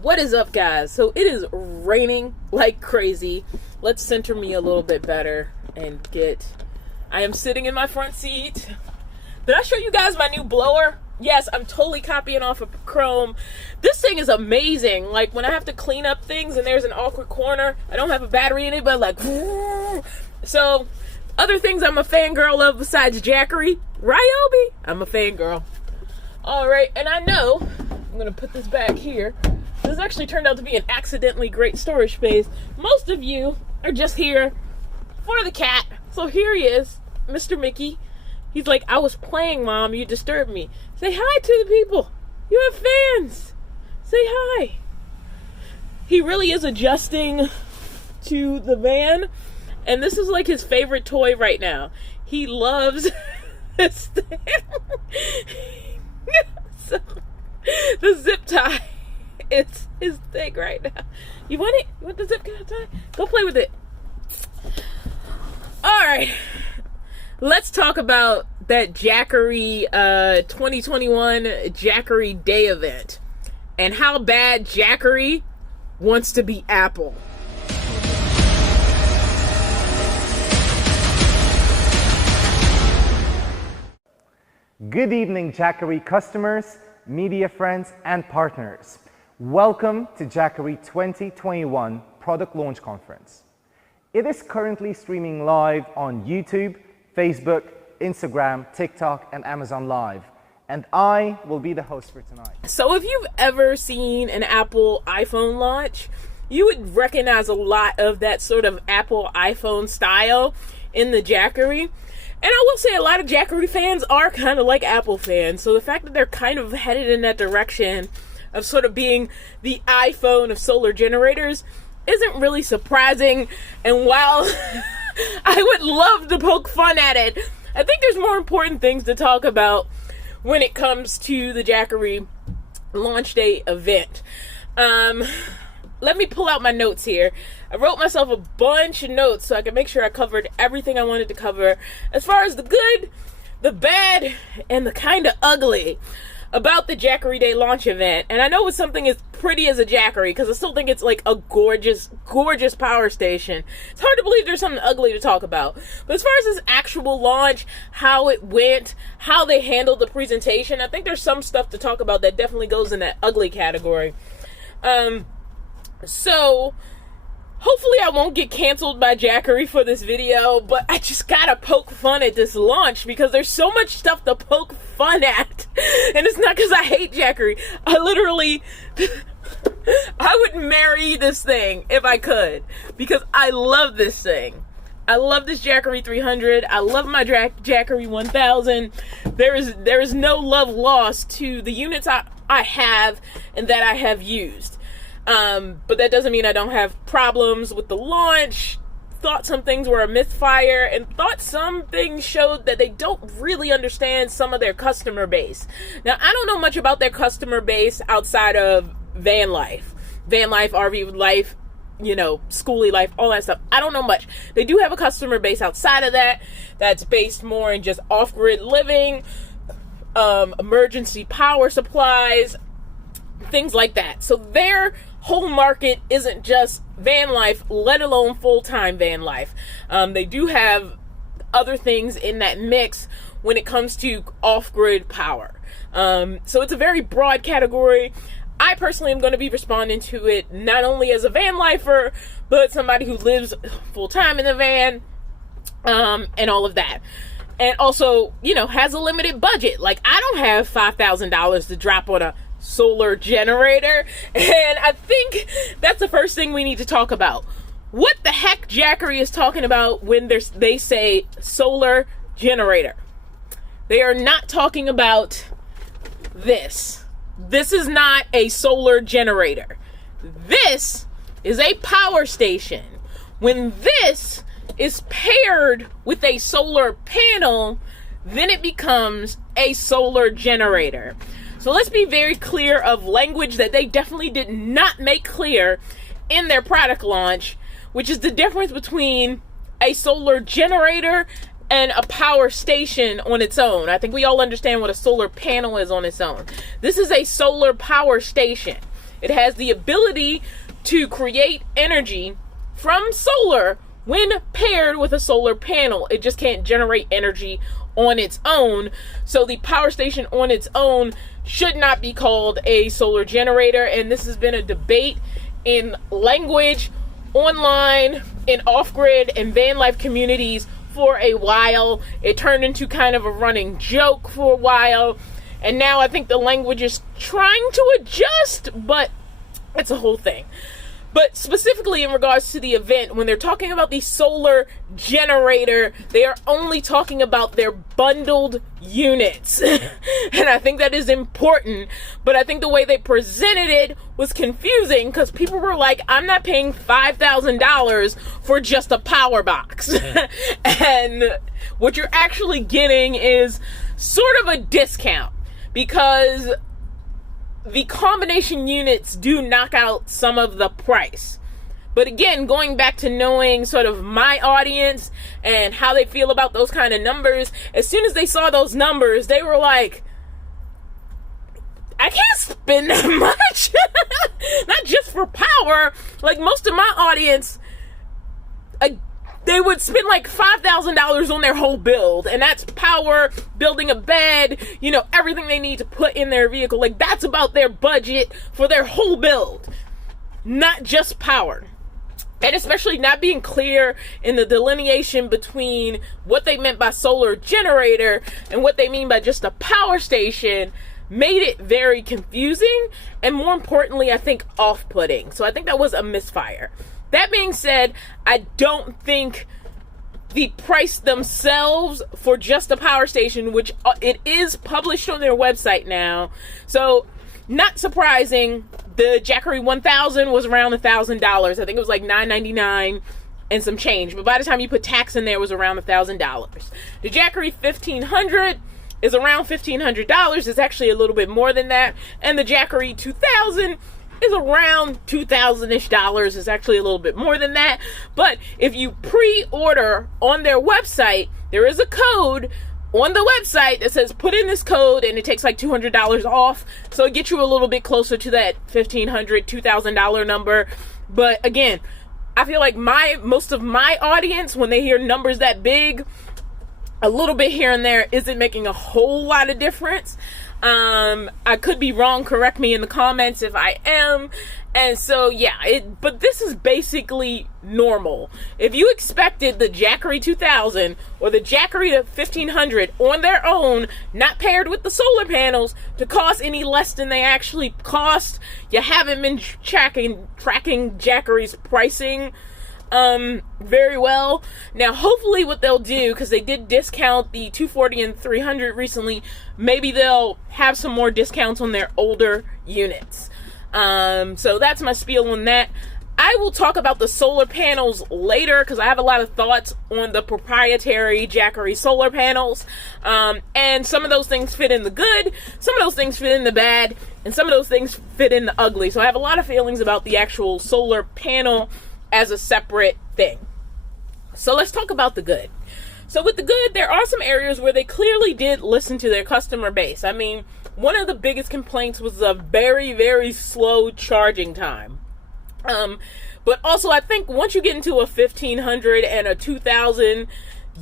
What is up, guys? So it is raining like crazy. Let's center me a little bit better and I am sitting in my front seat. Did I show you guys my new blower? Yes, I'm totally copying off of Chrome. This thing is amazing. Like when I have to clean up things and there's an awkward corner, I don't have a battery in it, but like, so other things I'm a fangirl of besides Jackery, Ryobi, I'm a fangirl. All right, and I know, I'm gonna put this back here. This actually turned out to be an accidentally great storage space. Most of you are just here for the cat. So here he is, Mr. Mickey. He's like, I was playing, Mom, you disturbed me. Say hi to the people. You have fans. Say hi. He really is adjusting to the van. And this is like his favorite toy right now. He loves this thing. So, the zip tie. It's his thing right now. You want it? You want the zip tie? Go play with it. All right. Let's talk about that Jackery 2021 Jackery Day event and how bad Jackery wants to be Apple. Good evening, Jackery customers, media friends, and partners. Welcome to Jackery 2021 Product Launch Conference. It is currently streaming live on YouTube, Facebook, Instagram, TikTok, and Amazon Live. And I will be the host for tonight. So if you've ever seen an Apple iPhone launch, you would recognize a lot of that sort of Apple iPhone style in the Jackery. And I will say a lot of Jackery fans are kind of like Apple fans. So the fact that they're kind of headed in that direction of sort of being the iPhone of solar generators isn't really surprising. And while I would love to poke fun at it, I think there's more important things to talk about when it comes to the Jackery launch day event. Let me pull out my notes here. I wrote myself a bunch of notes so I could make sure I covered everything I wanted to cover as far as the good, the bad, and the kind of ugly about the Jackery Day launch event. And I know it's something as pretty as a Jackery because I still think it's like a gorgeous, gorgeous power station. It's hard to believe there's something ugly to talk about. But as far as this actual launch, how it went, how they handled the presentation, I think there's some stuff to talk about that definitely goes in that ugly category. So hopefully I won't get canceled by Jackery for this video, but I just gotta poke fun at this launch because there's so much stuff to poke fun at. And it's not because I hate Jackery. I literally, I would marry this thing if I could because I love this thing. I love this Jackery 300. I love my Jackery 1000. There is no love lost to the units I have and that I have used. But that doesn't mean I don't have problems with the launch, thought some things were a misfire, and thought some things showed that they don't really understand some of their customer base. Now, I don't know much about their customer base outside of van life, RV life, schooly life, all that stuff. I don't know much. They do have a customer base outside of that that's based more in just off-grid living, emergency power supplies, things like that. So their whole market isn't just van life, let alone full-time van life. They do have other things in that mix when it comes to off-grid power. So it's a very broad category. I personally am going to be responding to it not only as a van lifer, but somebody who lives full-time in the van, and all of that. And also, has a limited budget. Like, I don't have $5,000 to drop on a solar generator, and I think that's the first thing we need to talk about. What the heck Jackery is talking about when they say solar generator? They are not talking about this. This is not a solar generator. This is a power station. When this is paired with a solar panel, then it becomes a solar generator. So let's be very clear of language that they definitely did not make clear in their product launch, which is the difference between a solar generator and a power station on its own. I think we all understand what a solar panel is on its own. This is a solar power station. It has the ability to create energy from solar when paired with a solar panel. It just can't generate energy on its own. So the power station on its own should not be called a solar generator. And this has been a debate in language, online, in off-grid and van life communities for a while. It turned into kind of a running joke for a while. And now I think the language is trying to adjust, but it's a whole thing. But specifically in regards to the event, when they're talking about the solar generator, they are only talking about their bundled units. And I think that is important. But I think the way they presented it was confusing because people were like, I'm not paying $5,000 for just a power box. And what you're actually getting is sort of a discount because the combination units do knock out some of the price. But again, going back to knowing sort of my audience and how they feel about those kind of numbers, as soon as they saw those numbers, they were like, I can't spend that much. Not just for power. Like most of my audience, they would spend like $5,000 on their whole build, and that's power, building a bed, everything they need to put in their vehicle. Like that's about their budget for their whole build, not just power. And especially not being clear in the delineation between what they meant by solar generator and what they mean by just a power station made it very confusing, and more importantly, I think off-putting. So I think that was a misfire. That being said, I don't think the price themselves for just a power station, which it is published on their website now. So not surprising, the Jackery 1000 was around $1,000. I think it was like $9.99 and some change. But by the time you put tax in there, it was around $1,000. The Jackery 1500 is around $1,500. It's actually a little bit more than that. And the Jackery 2000 is around $2,000-ish. It's actually a little bit more than that. But if you pre-order on their website, there is a code on the website that says put in this code, and it takes like $200 off. So it gets you a little bit closer to that $1,500, $2,000 number. But again, I feel like most of my audience, when they hear numbers that big, a little bit here and there isn't making a whole lot of difference. I could be wrong. Correct me in the comments if I am. And so, yeah, but this is basically normal. If you expected the Jackery 2000 or the Jackery 1500 on their own, not paired with the solar panels, to cost any less than they actually cost, you haven't been tracking Jackery's pricing very well. Now hopefully what they'll do, because they did discount the 240 and 300 recently, maybe they'll have some more discounts on their older units. So that's my spiel on that. I will talk about the solar panels later because I have a lot of thoughts on the proprietary Jackery solar panels. And some of those things fit in the good, some of those things fit in the bad, and some of those things fit in the ugly. So I have a lot of feelings about the actual solar panel as a separate thing. So let's talk about the good. So with the good, there are some areas where they clearly did listen to their customer base. I mean, one of the biggest complaints was a very, very slow charging time. But also I think once you get into a 1500 and a 2000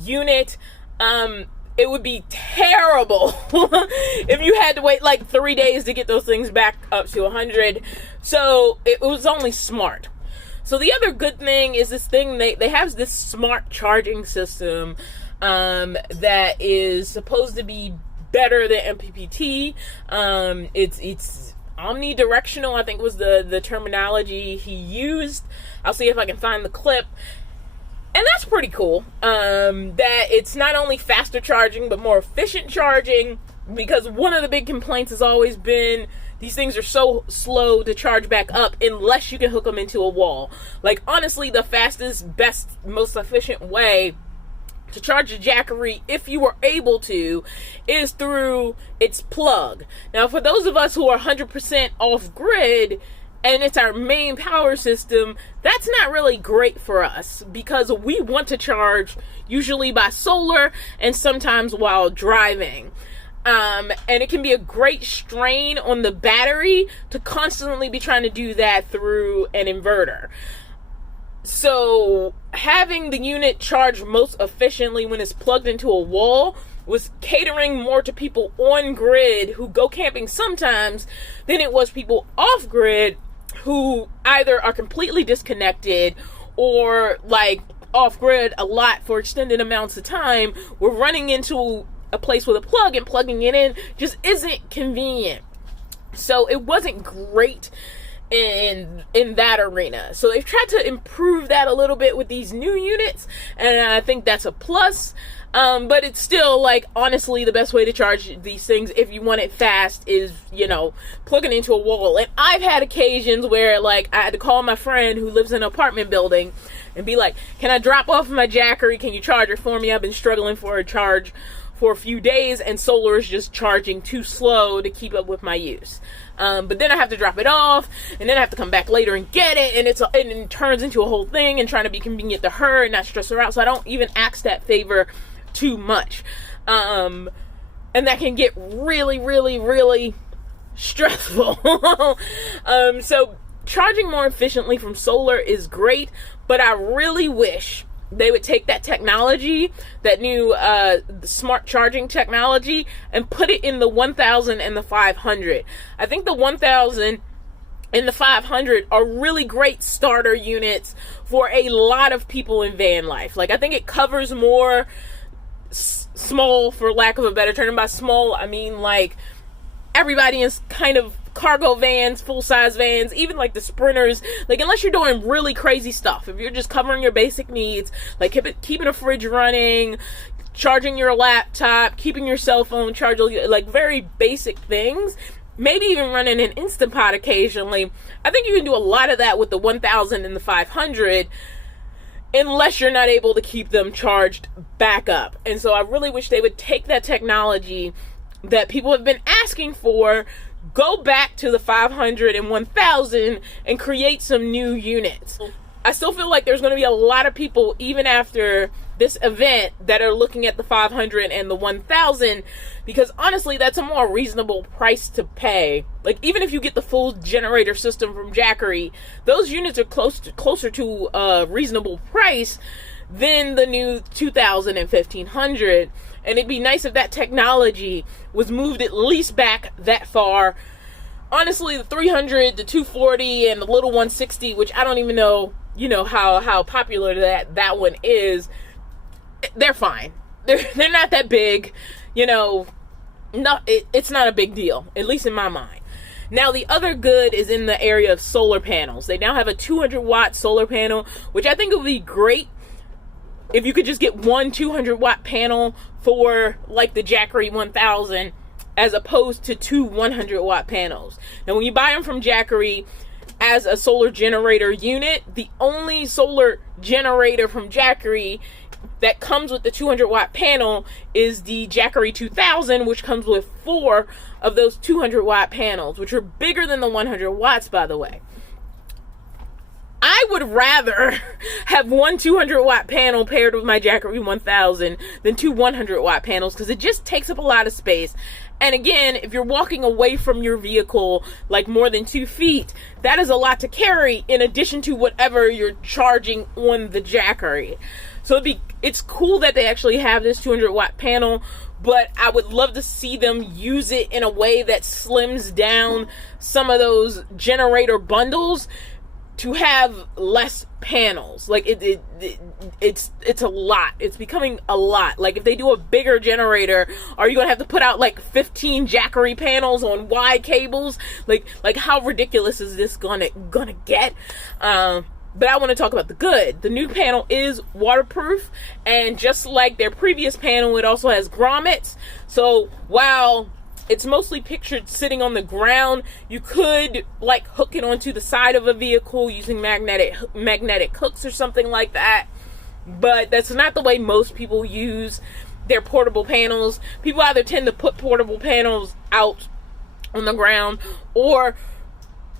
unit, it would be terrible if you had to wait like 3 days to get those things back up to 100. So it was only smart. So the other good thing is this thing, they have this smart charging system that is supposed to be better than MPPT. It's omnidirectional, I think was the terminology he used. I'll see if I can find the clip. And that's pretty cool. That it's not only faster charging, but more efficient charging, because one of the big complaints has always been these things are so slow to charge back up unless you can hook them into a wall. Like, honestly, the fastest, best, most efficient way to charge a Jackery, if you were able to, is through its plug. Now, for those of us who are 100% off-grid, and it's our main power system, that's not really great for us because we want to charge usually by solar and sometimes while driving. And it can be a great strain on the battery to constantly be trying to do that through an inverter. So having the unit charge most efficiently when it's plugged into a wall was catering more to people on grid who go camping sometimes than it was people off grid who either are completely disconnected or like off grid a lot for extended amounts of time. We're running into a place with a plug and plugging it in just isn't convenient. So it wasn't great in that arena. So they've tried to improve that a little bit with these new units, and I think that's a plus. But it's still, like, honestly, the best way to charge these things if you want it fast is, plugging into a wall. And I've had occasions where, like, I had to call my friend who lives in an apartment building and be like, can I drop off my Jackery? Can you charge it for me? I've been struggling for a charge for a few days, and solar is just charging too slow to keep up with my use. But then I have to drop it off, and then I have to come back later and get it, and it turns into a whole thing, and trying to be convenient to her and not stress her out, so I don't even ask that favor too much. And that can get really, really, really stressful. So charging more efficiently from solar is great, but I really wish they would take that technology, that new smart charging technology, and put it in the 1000 and the 500. I think the 1000 and the 500 are really great starter units for a lot of people in van life. Like, I think it covers more small, for lack of a better term. By small, I mean like everybody is kind of cargo vans, full-size vans, even like the sprinters. Like, unless you're doing really crazy stuff, if you're just covering your basic needs, like keeping a fridge running, charging your laptop, keeping your cell phone charged, like very basic things, maybe even running an Instant Pot occasionally, I think you can do a lot of that with the 1000 and the 500, unless you're not able to keep them charged back up. And so I really wish they would take that technology that people have been asking for, go back to the 500 and 1000 and create some new units. I still feel like there's going to be a lot of people, even after this event, that are looking at the 500 and the 1000, because honestly, that's a more reasonable price to pay. Like, even if you get the full generator system from Jackery, those units are closer to a reasonable price than the new 2000 and 1500. And it'd be nice if that technology was moved at least back that far. Honestly, the 300, the 240, and the little 160, which I don't even know, how popular that one is, they're fine. They're not that big, it's not a big deal, at least in my mind. Now, the other good is in the area of solar panels. They now have a 200-watt solar panel, which I think would be great if you could just get one 200-watt panel for, like, the Jackery 1000, as opposed to two 100-watt panels. Now, when you buy them from Jackery as a solar generator unit, the only solar generator from Jackery that comes with the 200-watt panel is the Jackery 2000, which comes with 4 of those 200-watt panels, which are bigger than the 100 watts, by the way. I would rather have one 200-watt panel paired with my Jackery 1000 than two 100-watt panels, because it just takes up a lot of space. And again, if you're walking away from your vehicle like more than 2 feet, that is a lot to carry in addition to whatever you're charging on the Jackery. So it's cool that they actually have this 200-watt panel, but I would love to see them use it in a way that slims down some of those generator bundles to have less panels. Like, it's a lot. It's becoming a lot. Like, if they do a bigger generator, are you gonna have to put out like 15 Jackery panels on Y cables? Like how ridiculous is this gonna get? But I want to talk about the good. The new panel is waterproof, and just like their previous panel, it also has grommets. So while it's mostly pictured sitting on the ground, you could like hook it onto the side of a vehicle using magnetic hooks or something like that. But that's not the way most people use their portable panels. People either tend to put portable panels out on the ground or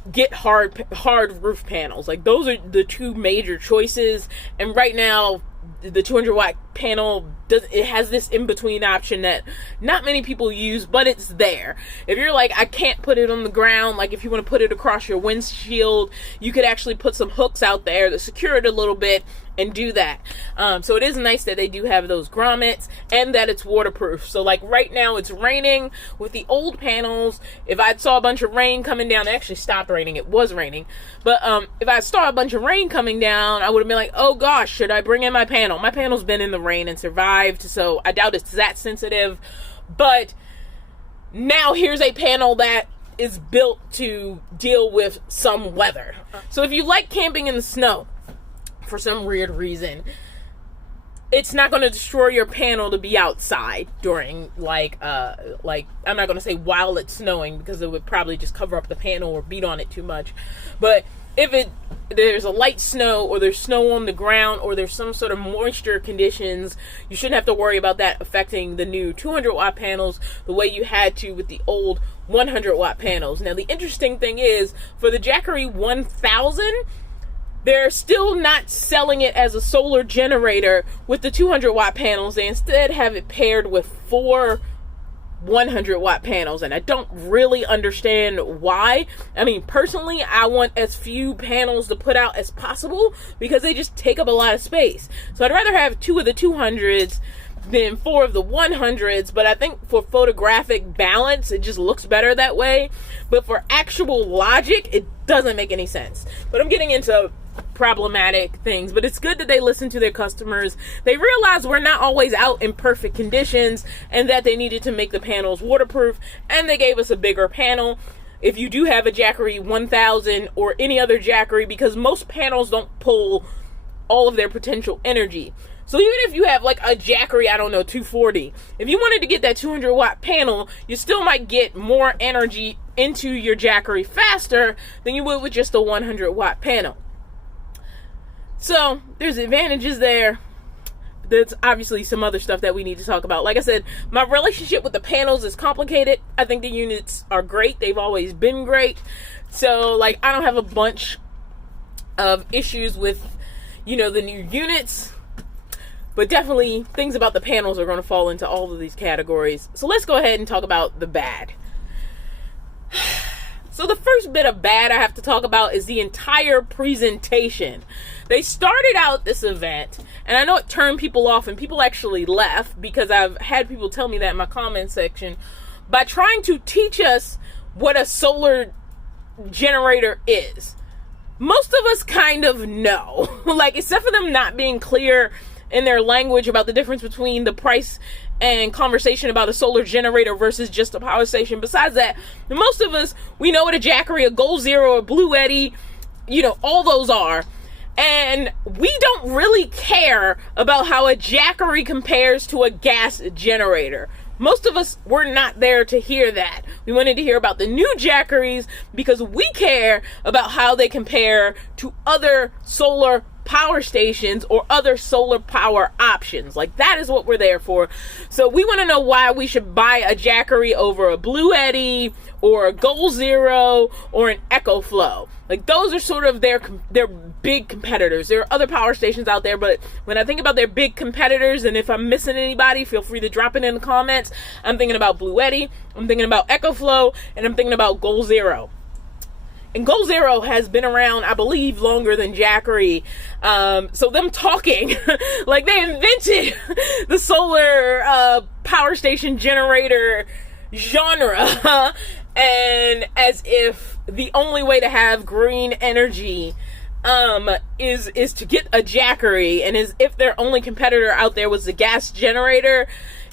get hard roof panels. Like, those are the two major choices, and right now the 200 watt panel it has this in between option that not many people use, but it's there. If you're like, I can't put it on the ground, like if you want to put it across your windshield, you could actually put some hooks out there that secure it a little bit and do that. So it is nice that they do have those grommets and that it's waterproof. So like right now it's raining with the old panels. If I saw a bunch of rain coming down, it actually stopped raining. It was raining. But if I saw a bunch of rain coming down, I would have been like, oh gosh, should I bring in my panel? My panel's been in the rain and survived, so I doubt it's that sensitive. But now here's a panel that is built to deal with some weather. So if you like camping in the snow, for some weird reason, it's not going to destroy your panel to be outside during like I'm not going to say while it's snowing, because it would probably just cover up the panel or beat on it too much. But if there's a light snow, or there's snow on the ground, or there's some sort of moisture conditions, you shouldn't have to worry about that affecting the new 200 watt panels the way you had to with the old 100 watt panels. Now the interesting thing is, for the Jackery 1000, they're still not selling it as a solar generator with the 200 watt panels. They instead have it paired with 4 100 watt panels, and I don't really understand why. I mean, personally, I want as few panels to put out as possible because they just take up a lot of space. So I'd rather have 2 of the 200s than 4 of the 100s, but I think for photographic balance, it just looks better that way. But for actual logic, it doesn't make any sense. But I'm getting into problematic things, but it's good that they listen to their customers. They realize we're not always out in perfect conditions and that they needed to make the panels waterproof, and they gave us a bigger panel. If you do have a Jackery 1000 or any other Jackery, because most panels don't pull all of their potential energy. So even if you have like a Jackery, I don't know, 240, if you wanted to get that 200 watt panel, you still might get more energy into your Jackery faster than you would with just a 100 watt panel. So there's advantages there. There's obviously some other stuff that we need to talk about. Like I said, my relationship with the panels is complicated. I think the units are great. They've always been great. So like, I don't have a bunch of issues with, the new units. But definitely things about the panels are going to fall into all of these categories. So let's go ahead and talk about the bad. So the first bit of bad I have to talk about is the entire presentation. They started out this event, and I know it turned people off, and people actually left, because I've had people tell me that in my comment section, by trying to teach us what a solar generator is. Most of us kind of know, like, except for them not being clear in their language about the difference between the price and conversation about a solar generator versus just a power station. Besides that, most of us, we know what a Jackery, a Gold Zero, a Blue Eddy, all those are. And we don't really care about how a Jackery compares to a gas generator. Most of us were not there to hear that. We wanted to hear about the new Jackeries because we care about how they compare to other solar power stations or other solar power options. Like, that is what we're there for. So we want to know why we should buy a Jackery over a Blue Eddy or a Gold Zero or an EcoFlow. Like, those are sort of their big competitors. There are other power stations out there, but when I think about their big competitors, and if I'm missing anybody, feel free to drop it in the comments. I'm thinking about Blue Eddy, I'm thinking about EcoFlow, and I'm thinking about Gold Zero. And Gold Zero has been around, I believe, longer than Jackery. So them talking, like they invented the solar power station generator genre, and as if the only way to have green energy is to get a Jackery, and as if their only competitor out there was the gas generator.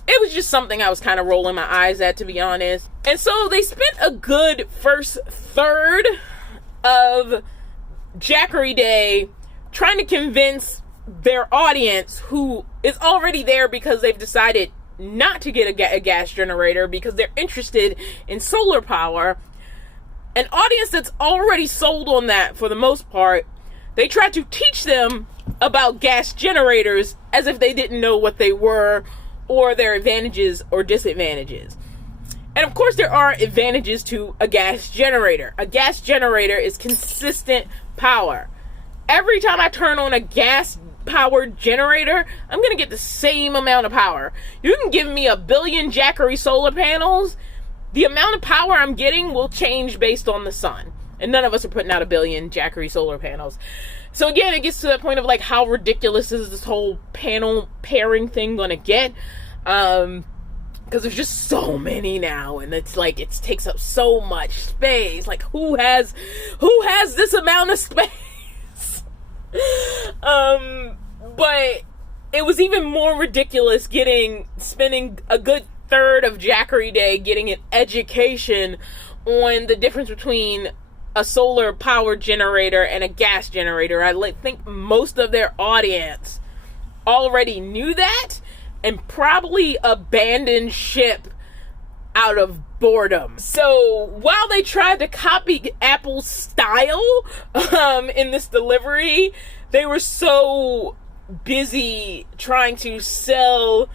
It was just something I was kind of rolling my eyes at, to be honest. And so they spent a good first third of Jackery Day trying to convince their audience, who is already there because they've decided not to get a gas generator because they're interested in solar power, an audience that's already sold on that for the most part. They tried to teach them about gas generators as if they didn't know what they were or their advantages or disadvantages. And of course there are advantages to a gas generator. A gas generator is consistent power. Every time I turn on a gas powered generator, I'm gonna get the same amount of power. You can give me 1 billion Jackery solar panels, the amount of power I'm getting will change based on the sun. And none of us are putting out 1 billion Jackery solar panels. So again, it gets to that point of like, how ridiculous is this whole panel pairing thing gonna get? Because there's just so many now, and it's like, it takes up so much space. Like, who has this amount of space? But it was even more ridiculous spending a good third of Jackery Day getting an education on the difference between a solar power generator and a gas generator. I think most of their audience already knew that and probably abandoned ship out of boredom. So while they tried to copy Apple's style in this delivery, they were so busy trying to sell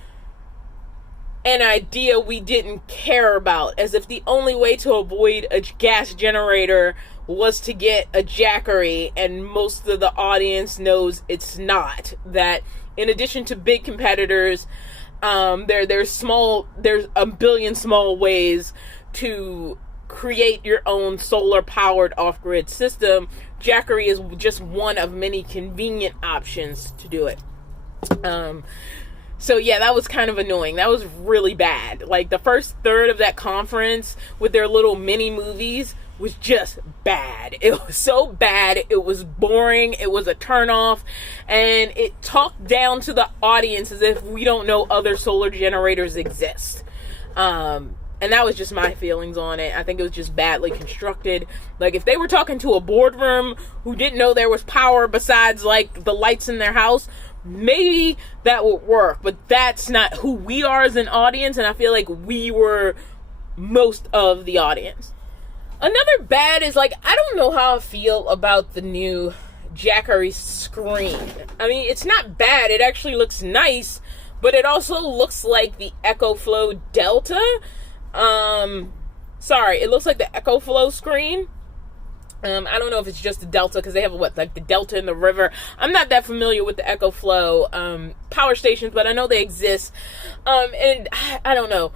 an idea we didn't care about, as if the only way to avoid a gas generator was to get a Jackery, and most of the audience knows it's not. That in addition to big competitors, there's 1 billion small ways to create your own solar powered off-grid system. Jackery is just one of many convenient options to do it. So yeah, that was kind of annoying. That was really bad. Like, the first third of that conference with their little mini movies was just bad. It was so bad. It was boring. It was a turnoff. And it talked down to the audience as if we don't know other solar generators exist. And that was just my feelings on it. I think it was just badly constructed. Like, if they were talking to a boardroom who didn't know there was power besides, like, the lights in their house, maybe that would work. But that's not who we are as an audience, and I feel like we were most of the audience. Another bad is, like, I don't know how I feel about the new Jackery screen. I mean, it's not bad. It actually looks nice, but it also looks like the EcoFlow Delta. Sorry, it looks like the EcoFlow screen. I don't know if it's just the Delta, because they have like the Delta in the river. I'm not that familiar with the EcoFlow power stations, but I know they exist. And I don't know.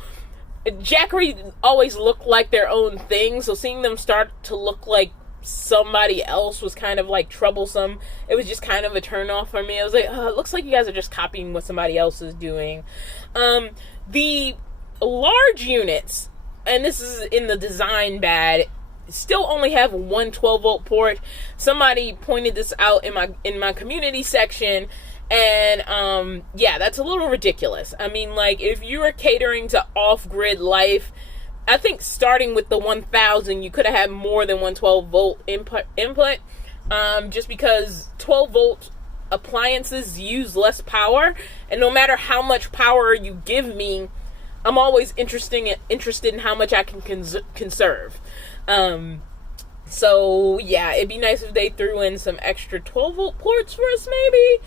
Jackery always looked like their own thing, so seeing them start to look like somebody else was kind of like troublesome. It was just kind of a turnoff for me. I was like, oh, it looks like you guys are just copying what somebody else is doing. The large units, and this is in the design bad, still only have one 12-volt port. Somebody pointed this out in my community section, and yeah, that's a little ridiculous. I mean, like, if you are catering to off-grid life, I think starting with the 1000, you could have had more than one 12-volt input, just because 12-volt appliances use less power, and no matter how much power you give me, I'm always interested in how much I can conserve. So yeah, it'd be nice if they threw in some extra 12-volt ports for us, maybe.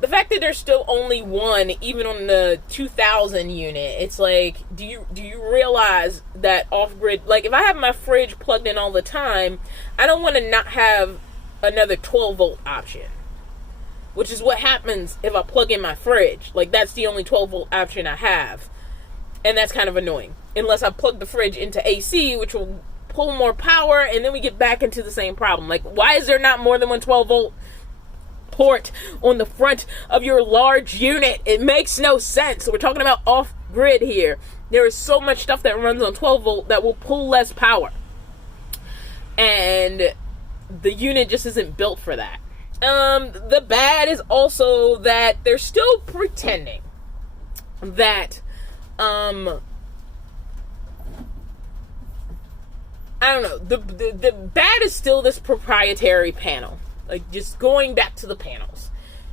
The fact that there's still only one, even on the 2000 unit, it's like, do you realize that off-grid, like, if I have my fridge plugged in all the time, I don't want to not have another 12-volt option, which is what happens if I plug in my fridge. Like, that's the only 12-volt option I have, and that's kind of annoying, unless I plug the fridge into AC, which will pull more power, and then we get back into the same problem. Like, why is there not more than one 12-volt port on the front of your large unit? It makes no sense. We're talking about off-grid here. There is so much stuff that runs on 12-volt that will pull less power, and the unit just isn't built for that. The bad is also that they're still pretending that I don't know. The bad is still this proprietary panel. Like, just going back to the panels.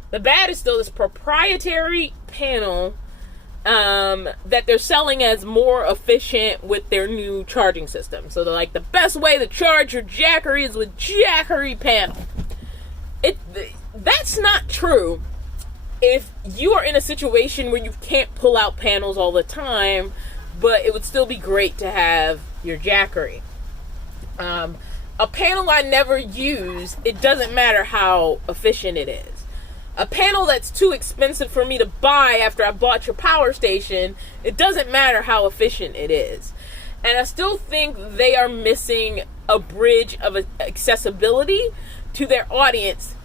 The bad is still this proprietary panel that they're selling as more efficient with their new charging system. So they're like, the best way to charge your Jackery is with Jackery panel. That's not true. If you are in a situation where you can't pull out panels all the time, but it would still be great to have your Jackery. A panel I never use, it doesn't matter how efficient it is. a panel that's too expensive for me to buy after I bought your power station, it doesn't matter how efficient it is. And I still think they are missing a bridge of accessibility to their audience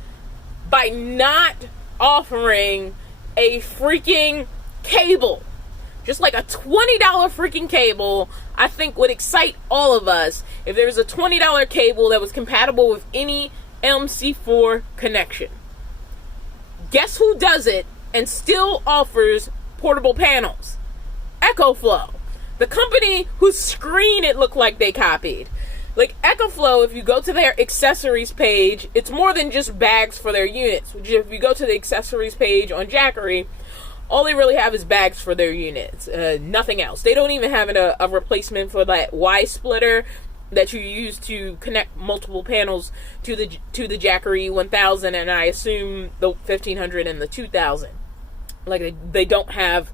by not offering a freaking cable. Just like a $20 freaking cable, I think would excite all of us if there was a $20 cable that was compatible with any MC4 connection. Guess who does it and still offers portable panels? EcoFlow. The company whose screen it looked like they copied. Like EcoFlow, if you go to their accessories page, it's more than just bags for their units. If you go to the accessories page on Jackery, all they really have is bags for their units. Nothing else. They don't even have a replacement for that Y splitter that you use to connect multiple panels to the Jackery 1000, and I assume the 1500 and the 2000. Like they don't have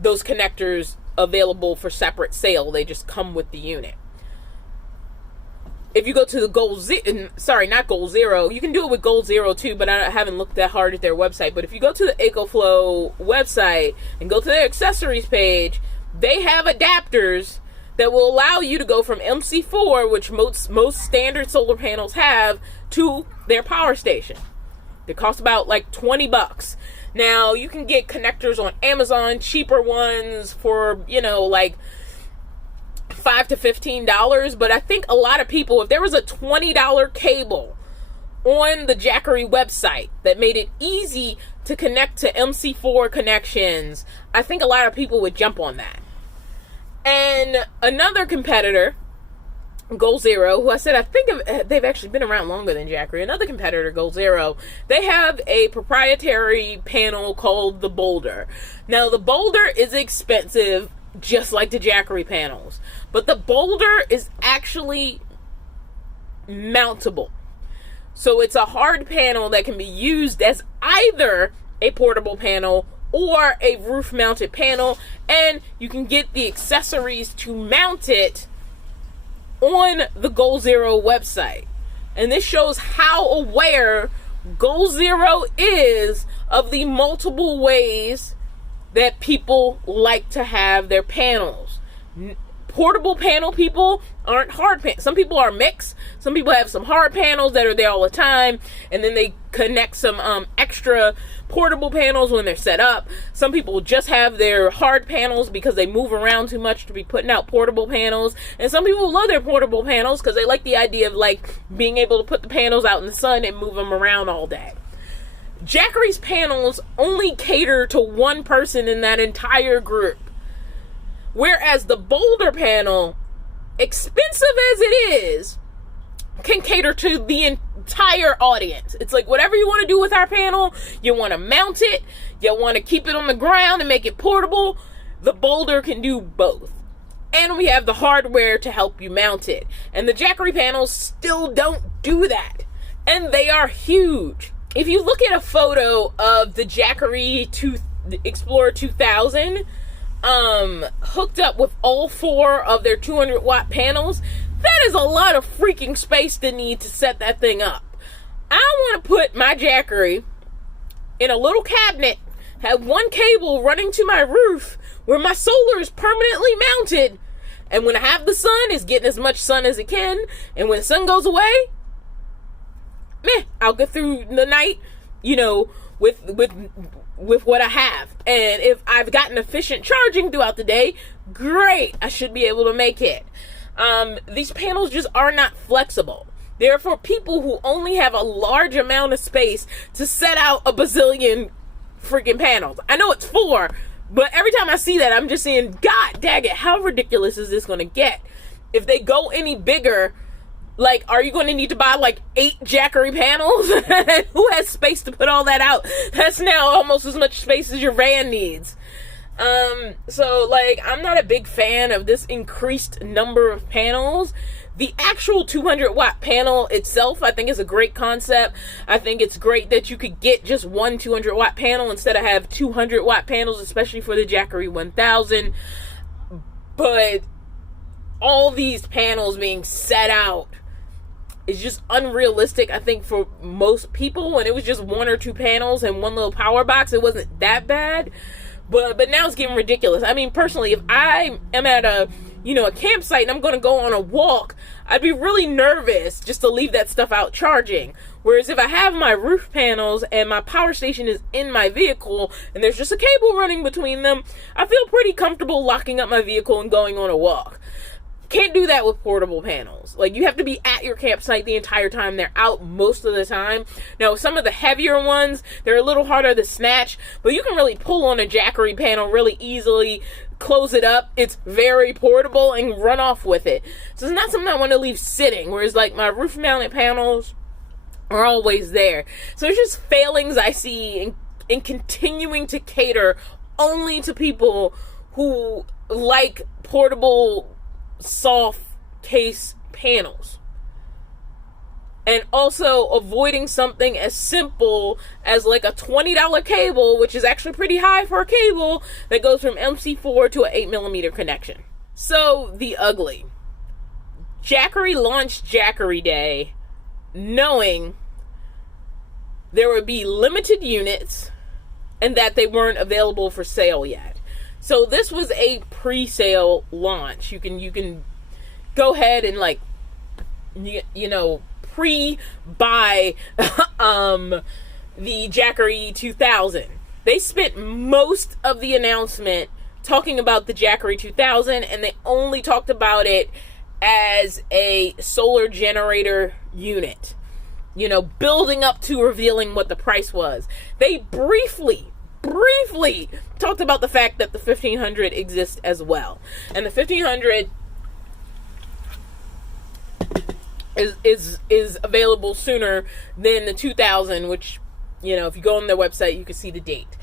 those connectors available for separate sale. They just come with the unit. If you go to the not Goal Zero, you can do it with Goal Zero too, but I haven't looked that hard at their website. But if you go to the EcoFlow website and go to their accessories page, they have adapters that will allow you to go from MC4, which most standard solar panels have, to their power station. They cost about like $20. Now, you can get connectors on Amazon, cheaper ones for, like $5 to $15, but I think a lot of people, if there was a $20 cable on the Jackery website that made it easy to connect to MC4 connections, I think a lot of people would jump on that. And another competitor, Goal Zero, who I said they've actually been around longer than Jackery. Another competitor, Goal Zero, they have a proprietary panel called the Boulder. Now, the Boulder is expensive, just like the Jackery panels, but the Boulder is actually mountable. So it's a hard panel that can be used as either a portable panel or a roof-mounted panel, and you can get the accessories to mount it on the Goal Zero website. And this shows how aware Goal Zero is of the multiple ways that people like to have their panels. Portable panel people aren't hard panels. Some people are mixed. Some people have some hard panels that are there all the time, and then they connect some extra portable panels when they're set up. Some people just have their hard panels because they move around too much to be putting out portable panels. And some people love their portable panels because they like the idea of like being able to put the panels out in the sun and move them around all day. Jackery's panels only cater to one person in that entire group. Whereas the Boulder panel, expensive as it is, can cater to the entire audience. It's like whatever you want to do with our panel, you want to mount it, you want to keep it on the ground and make it portable, the Boulder can do both. And we have the hardware to help you mount it. And the Jackery panels still don't do that. And they are huge. If you look at a photo of the Jackery Explorer 2000, hooked up with all four of their 200-watt panels, that is a lot of freaking space to need to set that thing up. I want to put my Jackery in a little cabinet, have one cable running to my roof where my solar is permanently mounted, and when I have the sun, it's getting as much sun as it can, and when the sun goes away, I'll get through the night, with what I have. And if I've gotten efficient charging throughout the day, great, I should be able to make it. These panels just are not flexible. They're for people who only have a large amount of space to set out a bazillion freaking panels. I know it's 4, but every time I see that, I'm just saying, God dang it, how ridiculous is this going to get? If they go any bigger, like, are you going to need to buy, 8 Jackery panels? Who has space to put all that out? That's now almost as much space as your van needs. So, I'm not a big fan of this increased number of panels. The actual 200-watt panel itself, I think, is a great concept. I think it's great that you could get just one 200-watt panel instead of have 200-watt panels, especially for the Jackery 1000. But all these panels being set out is just unrealistic, I think, for most people. When it was just 1 or 2 panels and one little power box, it wasn't that bad. But now it's getting ridiculous. I mean, personally, if I am at a campsite and I'm going to go on a walk, I'd be really nervous just to leave that stuff out charging. Whereas if I have my roof panels and my power station is in my vehicle and there's just a cable running between them, I feel pretty comfortable locking up my vehicle and going on a walk. Can't do that with portable panels. Like, you have to be at your campsite the entire time. They're out most of the time. Now, some of the heavier ones, they're a little harder to snatch, but you can really pull on a Jackery panel really easily, close it up. It's very portable, and run off with it. So it's not something I want to leave sitting, whereas like my roof mounted panels are always there. So it's just failings I see in continuing to cater only to people who like portable soft case panels, and also avoiding something as simple as like a $20 cable, which is actually pretty high for a cable that goes from MC4 to an 8mm connection. So the ugly. Jackery launched Jackery Day knowing there would be limited units and that they weren't available for sale yet. So this was a pre-sale launch. You can go ahead and like, pre-buy the Jackery 2000. They spent most of the announcement talking about the Jackery 2000, and they only talked about it as a solar generator unit. Building up to revealing what the price was. They briefly talked about the fact that the 1500 exists as well, and the 1500 is available sooner than the 2000, which if you go on their website you can see the date.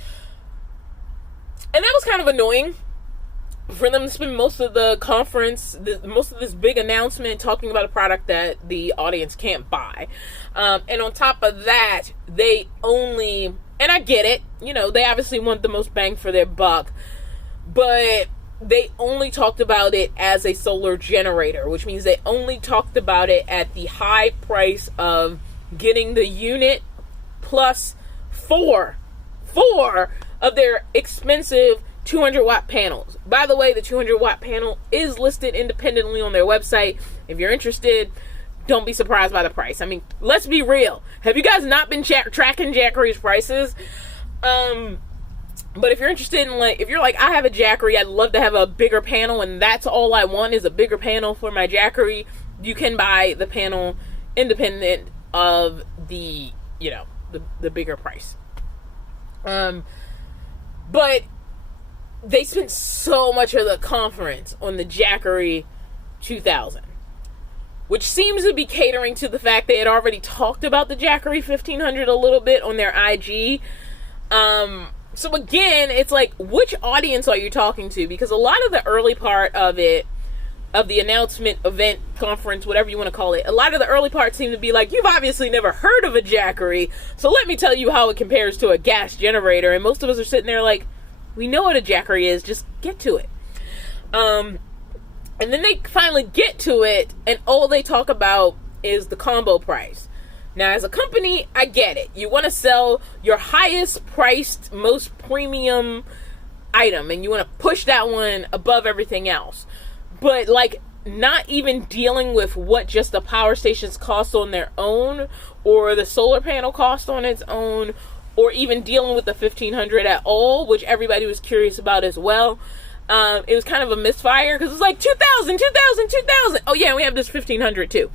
And that was kind of annoying for them to spend most of the conference, most of this big announcement talking about a product that the audience can't buy, and on top of that, they only, and I get it, they obviously want the most bang for their buck, but they only talked about it as a solar generator, which means they only talked about it at the high price of getting the unit plus four of their expensive 200 watt panels. By the way, the 200 watt panel is listed independently on their website. If you're interested, don't be surprised by the price. I mean, let's be real. Have you guys not been tracking Jackery's prices? But if you're interested in, like, if you're like, I have a Jackery, I'd love to have a bigger panel, and that's all I want is a bigger panel for my Jackery, you can buy the panel independent of the, the bigger price. But they spent so much of the conference on the Jackery 2000, which seems to be catering to the fact they had already talked about the Jackery 1500 a little bit on their IG. So again, it's like, which audience are you talking to? Because a lot of the early part of it, of the announcement, event, conference, whatever you want to call it, a lot of the early parts seem to be like, you've obviously never heard of a Jackery, so let me tell you how it compares to a gas generator. And most of us are sitting there like, we know what a Jackery is, just get to it. And then they finally get to it, and all they talk about is the combo price. Now, as a company, I get it. You want to sell your highest priced, most premium item, and you want to push that one above everything else. But, like, not even dealing with what just the power stations cost on their own, or the solar panel cost on its own, or even dealing with the 1500 at all, which everybody was curious about as well. It was kind of a misfire, because it was like 2000. Oh yeah, we have this 1500 too.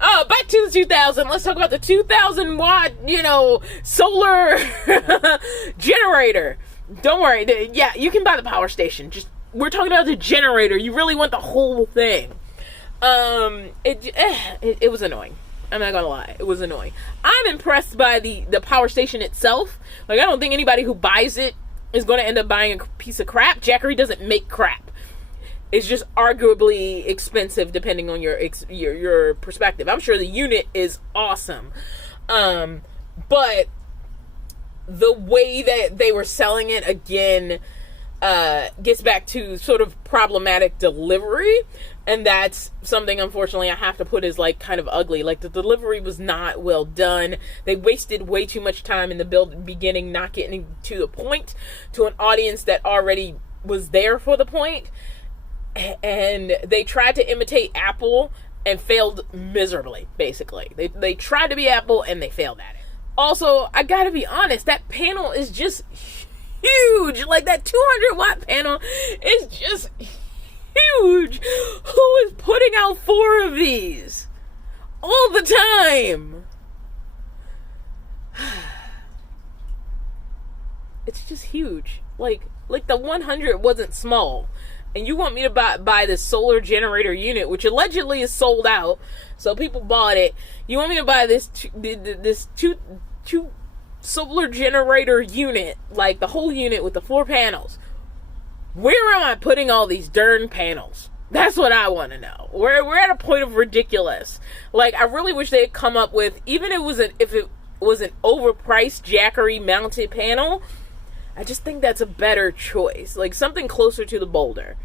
Back to the 2000. Let's talk about the 2000 watt, solar generator. Don't worry. Yeah, you can buy the power station. Just, we're talking about the generator. You really want the whole thing. It was annoying. I'm not gonna lie. It was annoying. I'm impressed by the power station itself. Like, I don't think anybody who buys it is going to end up buying a piece of crap. Jackery doesn't make crap. It's just arguably expensive depending on your perspective. I'm sure the unit is awesome. But the way that they were selling it, again, gets back to sort of problematic delivery. And that's something, unfortunately, I have to put as like kind of ugly. Like, the delivery was not well done. They wasted way too much time in the beginning, not getting to the point, to an audience that already was there for the point. And they tried to imitate Apple and failed miserably, basically. They tried to be Apple and they failed at it. Also, I gotta be honest, that panel is just huge. Like, that 200-watt panel is just huge. Who is putting out 4 of these all the time? It's just huge. Like the 100 wasn't small, and you want me to buy this solar generator unit, which allegedly is sold out, so people bought it. You want me to buy this two solar generator unit, like the whole unit with the 4 panels? Where am I putting all these darn panels? That's what I want to know. We're at a point of ridiculous. Like, I really wish they had come up with, even if it was an overpriced Jackery mounted panel, I just think that's a better choice. Like, something closer to the Boulder.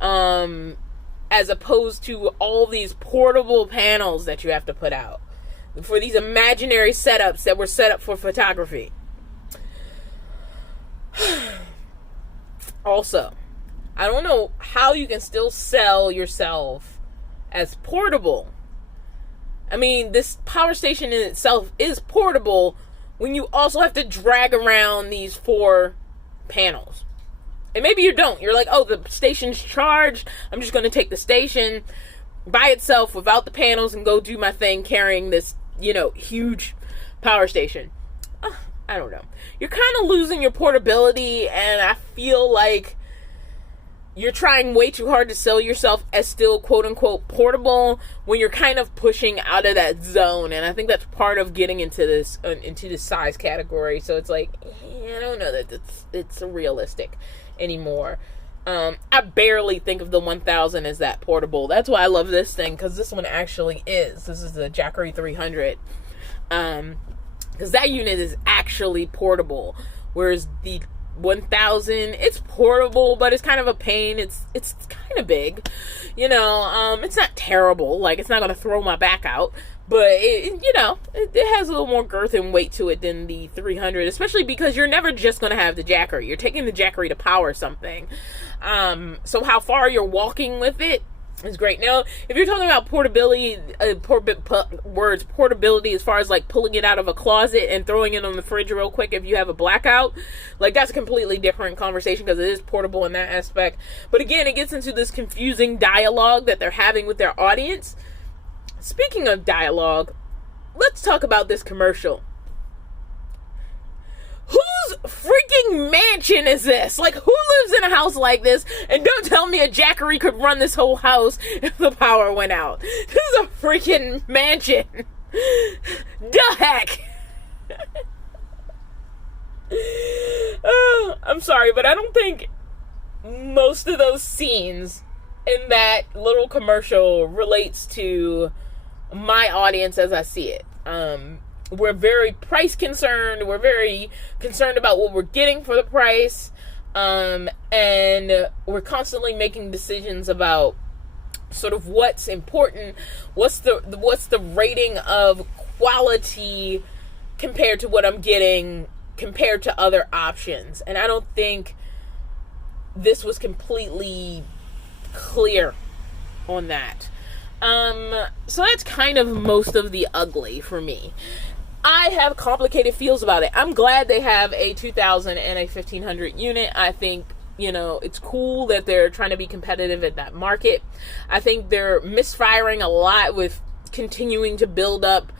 As opposed to all these portable panels that you have to put out for these imaginary setups that were set up for photography. Also, I don't know how you can still sell yourself as portable. I mean, this power station in itself is portable when you also have to drag around these 4 panels. And maybe you don't. You're like, oh, the station's charged. I'm just going to take the station by itself without the panels and go do my thing carrying this, huge power station. I don't know. You're kind of losing your portability, and I feel like you're trying way too hard to sell yourself as still quote-unquote portable when you're kind of pushing out of that zone. And I think that's part of getting into this size category. So it's like, I don't know that it's realistic anymore. I barely think of the 1000 as that portable. That's why I love this thing, because this one actually is. This is the Jackery 300. Because that unit is actually portable, whereas the 1000, it's portable, but it's kind of a pain. It's kind of big, it's not terrible. Like, it's not going to throw my back out, but it has a little more girth and weight to it than the 300, especially because you're never just going to have the Jackery. You're taking the Jackery to power something. So how far you're walking with it is great. Now, if you're talking about portability, portability as far as like pulling it out of a closet and throwing it on the fridge real quick if you have a blackout, like, that's a completely different conversation because it is portable in that aspect. But again, it gets into this confusing dialogue that they're having with their audience. Speaking of dialogue, let's talk about this commercial. Whose freaking mansion is this? Like, who lives in a house like this? And don't tell me a Jackery could run this whole house if the power went out. This is a freaking mansion. The heck? I'm sorry, but I don't think most of those scenes in that little commercial relates to my audience as I see it. We're very price concerned. We're very concerned about what we're getting for the price. And we're constantly making decisions about sort of what's important. What's the rating of quality compared to what I'm getting compared to other options. And I don't think this was completely clear on that. So that's kind of most of the ugly for me. I have complicated feels about it. I'm glad they have a 2000 and a 1500 unit. I think, it's cool that they're trying to be competitive at that market. I think they're misfiring a lot with continuing to build up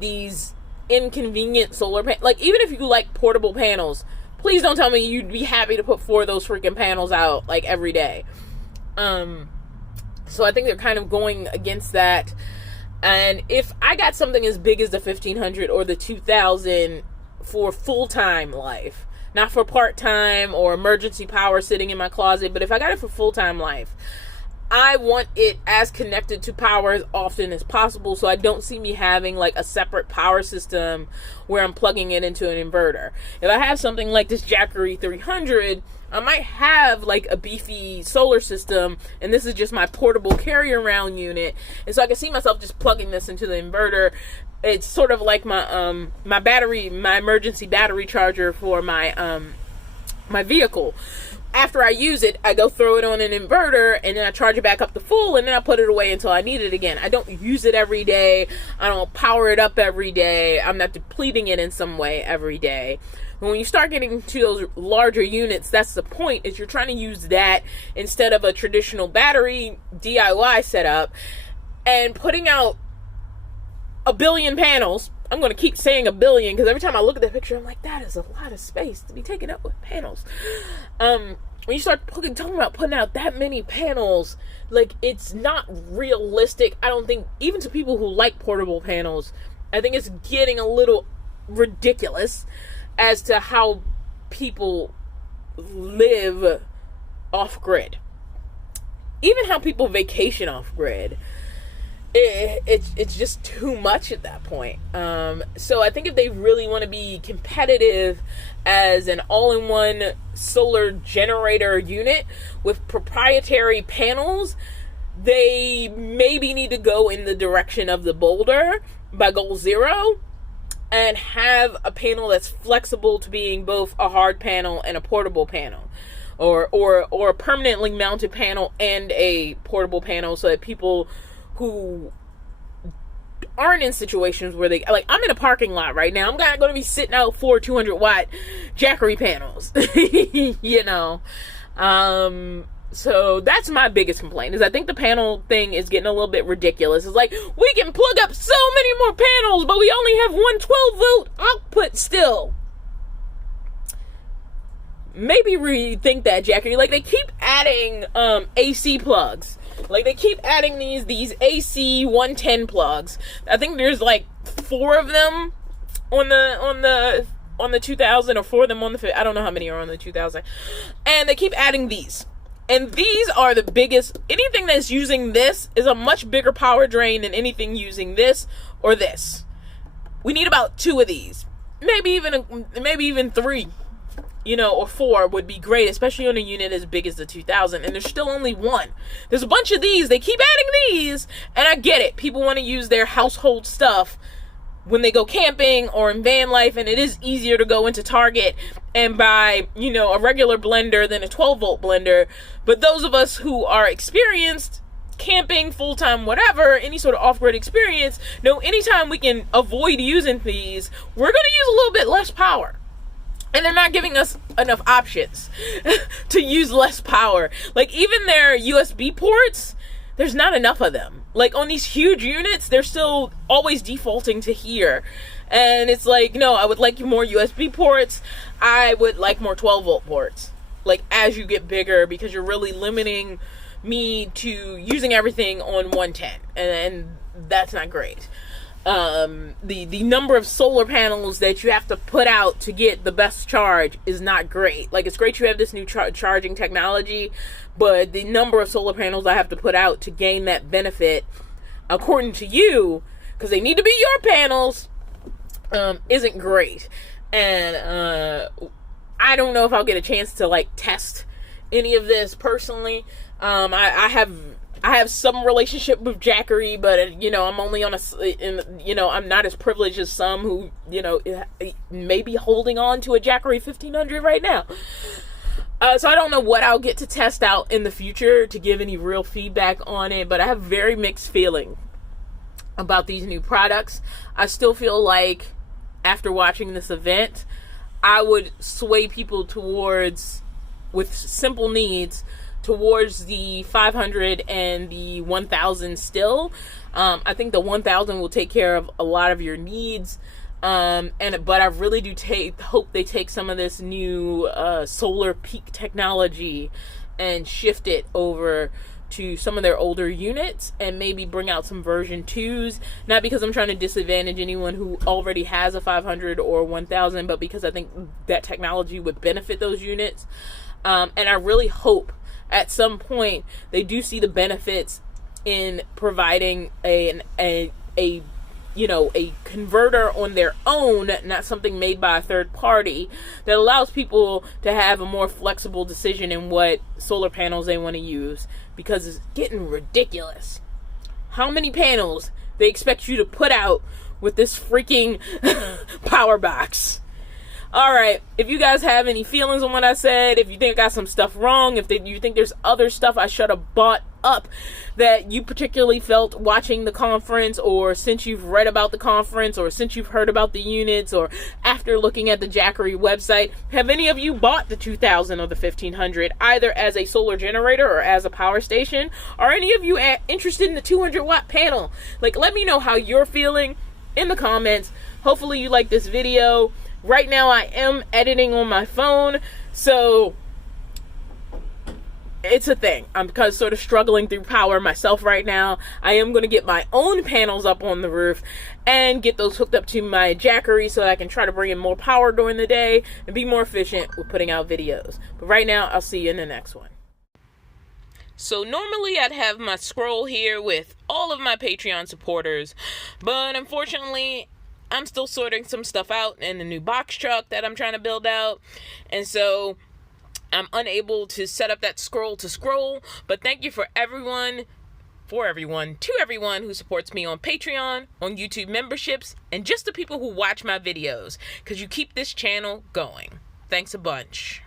these inconvenient solar panels. Like, even if you like portable panels, please don't tell me you'd be happy to put 4 of those freaking panels out, like, every day. So I think they're kind of going against that. And if I got something as big as the 1500 or the 2000 for full-time life, not for part-time or emergency power sitting in my closet, but if I got it for full-time life, I want it as connected to power as often as possible, so I don't see me having like a separate power system where I'm plugging it into an inverter. If I have something like this Jackery 300, I might have like a beefy solar system, and this is just my portable carry-around unit, and so I can see myself just plugging this into the inverter. It's sort of like my my emergency battery charger for my my vehicle. After I use it, I go throw it on an inverter, and then I charge it back up to full, and then I put it away until I need it again. I don't use it every day. I don't power it up every day. I'm not depleting it in some way every day. When you start getting to those larger units, that's the point, is you're trying to use that instead of a traditional battery DIY setup and putting out a billion panels. I'm going to keep saying a billion because every time I look at that picture, I'm like, that is a lot of space to be taken up with panels. When you start talking about putting out that many panels, like, it's not realistic. I don't think, even to people who like portable panels, I think it's getting a little ridiculous as to how people live off-grid. Even how people vacation off-grid. It's just too much at that point. So I think if they really want to be competitive as an all-in-one solar generator unit with proprietary panels, they maybe need to go in the direction of the Boulder by Goal Zero and have a panel that's flexible to being both a hard panel and a portable panel, or a permanently mounted panel and a portable panel, so that people who aren't in situations where they, like, I'm in a parking lot right now. I'm not going to be sitting out 4 200-watt Jackery panels, you know. So that's my biggest complaint, is I think the panel thing is getting a little bit ridiculous. It's like, we can plug up so many more panels, but we only have one 12-volt output still. Maybe rethink that, Jackery. Like, they keep adding AC plugs. Like, they keep adding these AC 110 plugs. I think there's like 4 of them on the 2000, or 4 of them on the, I don't know how many are on the 2000. And they keep adding these. And these are the biggest. Anything that's using this is a much bigger power drain than anything using this or this. We need about 2 of these. Maybe even 3. You know, or 4 would be great, especially on a unit as big as the 2000, and there's still only 1. There's a bunch of these. They keep adding these, and I get it. People want to use their household stuff when they go camping or in van life, and it is easier to go into Target and buy, you know, a regular blender than a 12-volt blender. But those of us who are experienced camping, full-time, whatever, any sort of off-grid experience, know anytime we can avoid using these, we're going to use a little bit less power. And they're not giving us enough options to use less power. Like, even their USB ports, there's not enough of them. Like, on these huge units, they're still always defaulting to here. And it's like, no, I would like more USB ports. I would like more 12-volt ports. Like, as you get bigger, because you're really limiting me to using everything on 110. And that's not great. The number of solar panels that you have to put out to get the best charge is not great. Like, it's great you have this new charging technology, but the number of solar panels I have to put out to gain that benefit, according to you, because they need to be your panels, isn't great. And I don't know if I'll get a chance to, like, test any of this personally. I have some relationship with Jackery, but, you know, I'm only on I'm not as privileged as some who, you know, may be holding on to a Jackery 1500 right now. So I don't know what I'll get to test out in the future to give any real feedback on it, but I have very mixed feeling about these new products. I still feel like, after watching this event, I would sway people towards, with simple needs, towards the 500 and the 1000 still. I think the 1000 will take care of a lot of your needs. But I really do hope they take some of this new solar peak technology and shift it over to some of their older units and maybe bring out some version 2s. Not because I'm trying to disadvantage anyone who already has a 500 or 1000, but because I think that technology would benefit those units. And I really hope at some point they do see the benefits in providing a converter on their own, not something made by a third party, that allows people to have a more flexible decision in what solar panels they want to use, because it's getting ridiculous how many panels they expect you to put out with this freaking power box. Alright, if you guys have any feelings on what I said, if you think I got some stuff wrong, if you think there's other stuff I should have bought up that you particularly felt watching the conference, or since you've read about the conference, or since you've heard about the units, or after looking at the Jackery website, have any of you bought the 2000 or the 1500, either as a solar generator or as a power station? Are any of you interested in the 200 watt panel? Like, let me know how you're feeling in the comments. Hopefully you like this video. Right now I am editing on my phone, so it's a thing. I'm sort of struggling through power myself right now. I am going to get my own panels up on the roof and get those hooked up to my Jackery so that I can try to bring in more power during the day and be more efficient with putting out videos. But right now, I'll see you in the next one. So normally I'd have my scroll here with all of my Patreon supporters, but unfortunately I'm still sorting some stuff out in the new box truck that I'm trying to build out, and so I'm unable to set up that scroll to scroll. But thank you to everyone who supports me on Patreon, on YouTube memberships, and just the people who watch my videos, because you keep this channel going. Thanks a bunch.